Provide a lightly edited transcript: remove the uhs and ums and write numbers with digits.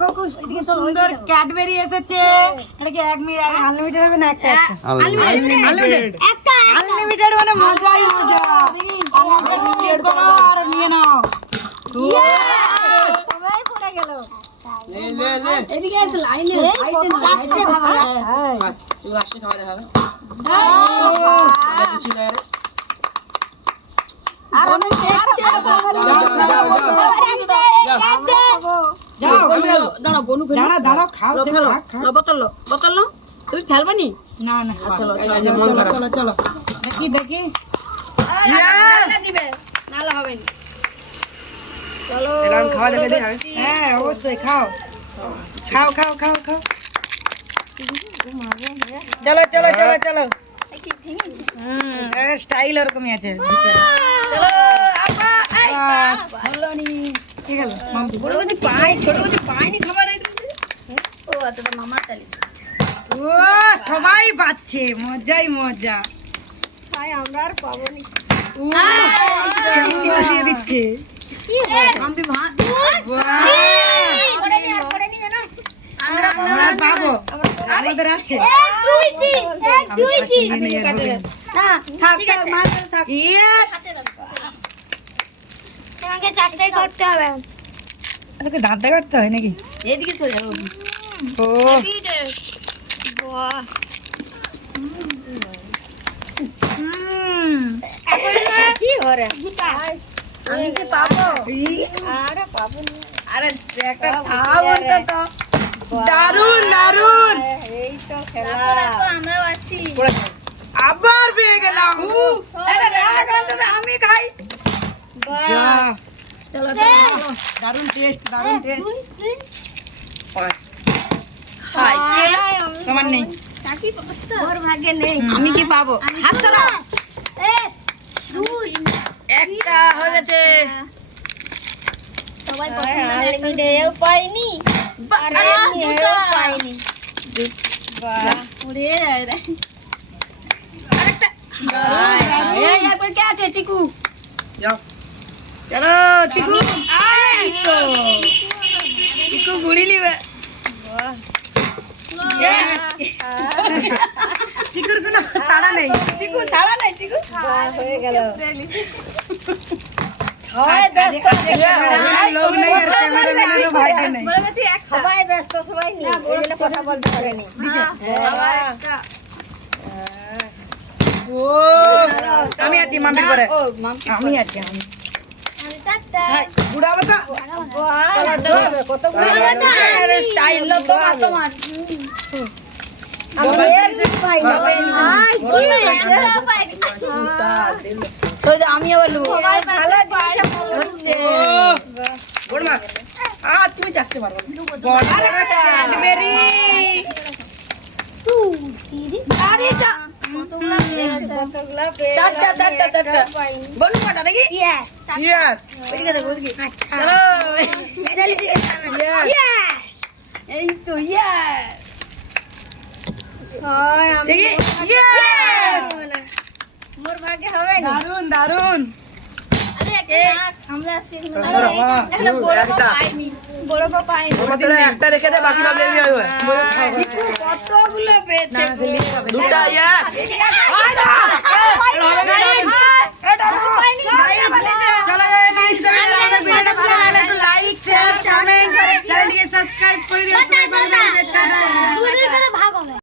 দেখো খুব সুন্দর ক্যাডবেরি এসেছে। এটা কি 1 মিনিট আনলিমিটেড হবে না একটা আছে? আনলিমিটেড। একটা আনলিমিটেড মানে মজাই মজা। আনলিমিটেড আর নিয়ে নাও। সবাই পড়ে গেল। লে লে লে এদিকে আছে লাইনে লাস্টে খাবার আছে। তুই লাস্টে খাওয়া দেখাবে কিছু না আর আমি দেখছি দাঁড়াও বনু দাঁড়াও খাও বোতল তুমি ফেলবা নি? না না চলো চলো চলো দেখি দেখি দিবে নালে হবে না। চলো এরকম খাওয়া যাবে হ্যাঁ অবশ্যই খাও খাও খাও খাও খাও চলো চলো চলো চলো স্টাইল ওরকমই আছে ভিতরে। চলো আপা এই কি গেল মাম্পি বড় কথা পাই ছোট কথা পাইনি খাবার ও এতটা মামার তালি ও সবাই বাচ্ছে মজাই মজা ভাই আমরা আর পাবো না। দিয়ে দিচ্ছে কি হবে মাম্পি ভাত পড়ে নি জানো আমরা আমরা পাবো আমাদের আছে না থাক মার থাক ইয়েস তোমাকে চারটাই করতে হবে। আরে দাঁত কাটতে হয় নাকি? এদিকে চলে যাবো ও বাহ কি হরে আমি কি পাবো? আরে পাবো না। আরে একটা খাও অন্তত। দারুন দারুন এই তো খেলা আমরাও আছি। আবার পেয়ে গেলাম আরে রাগ অন্তত আমি খাই। যা চলো দারুন টেস্ট দারুন টেস্ট হাই সমান নেই ওর ভাগ্যে নেই। আমি কি পাবো? হাত ধরো। একটা হয়ে গেছে। সবাই পছন্দ আনলিমিটেড এও পাইনি আর এও পাইনি। বাহ ওরে রে আরেকটা এই একবার কে আছে টিকু? যাও চলো টিকু এই তো টিকু গুড়ি লিবে। বাহ চিকুর কোনো সাড়া নেই টিকু সারা নাই টিকু হয়ে গেল। সবাই ব্যস্ত লোক নেই আর ক্যামেরাম্যানেরও ভাগ্যে নেই বলে গেছি একটা সবাই ব্যস্ত সবাই নেই ওই জন্য কথা বলতে পারেনি। ও আমি আছি মাম্পির পরে ও মাম্পি আমি আছি আমি চারটা বুড়াবো তো কতগুলো স্টাইল লো তোমার আমি আবার তুমি চাকতে পারবো ক্যাডবেরি বলু কটা দেখি ইয়েস এই তো মোর ভাগ্যে হবে না। দারুন দারুন আমরা আছি একটা রেখে দে বাকি সব লেগে যাবে কতগুলো পেয়েছে দুটা ইয়া লাইক শেয়ার কমেন্ট চ্যানেলটিকে সাবস্ক্রাইব করে দিও।